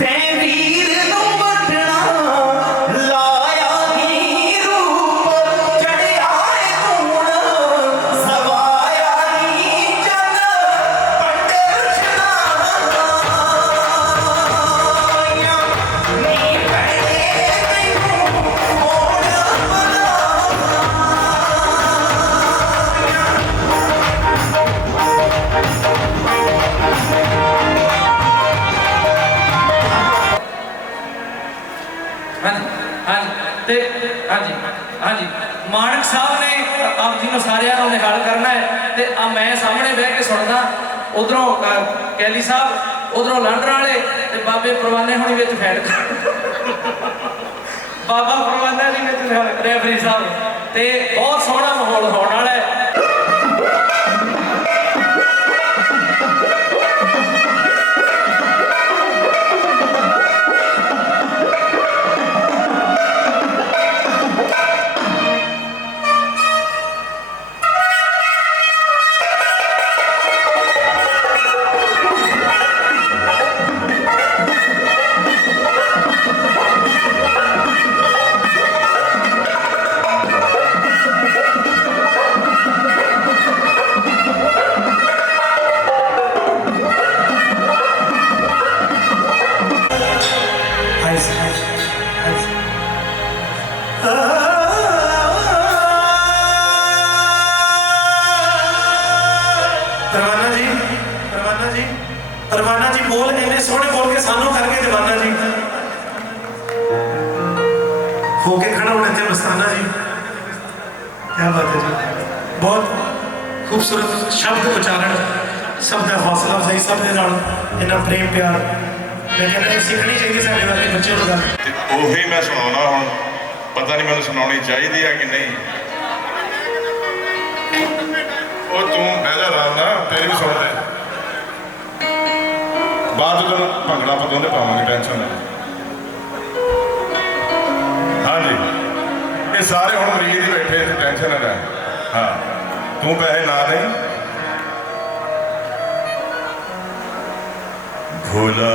ਤੈ ਹਾਂਜੀ। ਮਾਨਕ ਸਾਹਿਬ ਨੇ ਆਪ ਜੀ ਨੂੰ ਸਾਰਿਆਂ ਨੂੰ ਨਿਹਾਲ ਕਰਨਾ ਹੈ ਤੇ ਆ ਮੈਂ ਸਾਹਮਣੇ ਬਹਿ ਕੇ ਸੁਣਦਾ, ਉਧਰੋਂ ਕੈਲੀ ਸਾਹਿਬ, ਉਧਰੋਂ ਲੰਡਰ ਵਾਲੇ ਤੇ ਬਾਬੇ ਪਰਵਾਨੇ ਹੁਣੀ ਵਿੱਚ ਫੈਡ ਬਾਬਾ ਪ੍ਰਵਾਨਾ ਜੀ ਵਿੱਚ ਰੈਫਰੀ ਸਾਹਿਬ। ਤੇ ਬਹੁਤ ਸੋਹਣਾ ਮਾਹੌਲ ਹੋਣਾ ਪਰਵਾਨਾ ਜੀ ਪਰਵਾਨਾ ਜੀ ਪਰਵਾਨਾ ਜੀ ਬੋਲ ਇੰਨੇ ਸੋਹਣੇ ਬੋਲ ਕੇ ਸਾਨੂੰ ਕਰਕੇ ਦੀਵਾਨਾ ਜੀ। ਹੋ ਕੇ ਖੜਾ ਹੋਣਾ ਤੇ ਮਸਤਾਨਾ ਜੀ। ਕੀ ਬਾਤ ਹੈ ਜੀ। ਬਹੁਤ ਖੂਬਸੂਰਤ ਸ਼ਬਦ ਉਚਾਰਨ, ਸਭ ਦਾ ਹੌਸਲਾ ਅਫਜ਼ਾਈ ਸਭ ਦੇ ਨਾਲ, ਇੰਨਾ ਪ੍ਰੇਮ ਪਿਆਰ। ਮੈਂ ਕਹਿੰਦਾ ਇਹ ਸਿੱਖਣੀ ਚਾਹੀਦੀ ਸਾਡੇ ਵਰਗੇ ਬੱਚੇ ਨੂੰ ਗੱਲ। ਤੇ ਉਹੀ ਮੈਂ ਸੁਣਾਉਣਾ ਹੁਣ। ਪਤਾ ਨਹੀਂ ਮੈਨੂੰ ਸੁਣਾਉਣੀ ਚਾਹੀਦੀ ਹੈ ਕਿ ਨਹੀਂ। ਉਹ ਤੂੰ ਬਹਿ ਜਾ ਆਰਾਮ ਤੇਰੀ ਵੀ ਸੁਣ ਲੈ। ਬਾਅਦ ਵਿੱਚ ਭੰਗੜਾ ਆਪਾਂ ਦੋਨੇ ਪਾਵਾਂਗੇ ਟੈਨਸ਼ਨ ਨਾ ਹਾਂਜੀ। ਇਹ ਸਾਰੇ ਹੁਣ ਮਰੀਜ਼ ਹੀ ਬੈਠੇ ਇੱਥੇ ਟੈਨਸ਼ਨ ਨਾ ਲੈ। ਹਾਂ। ਤੂੰ ਪੈਸੇ ਨਾ ਦੇ। ਭੋਲਾ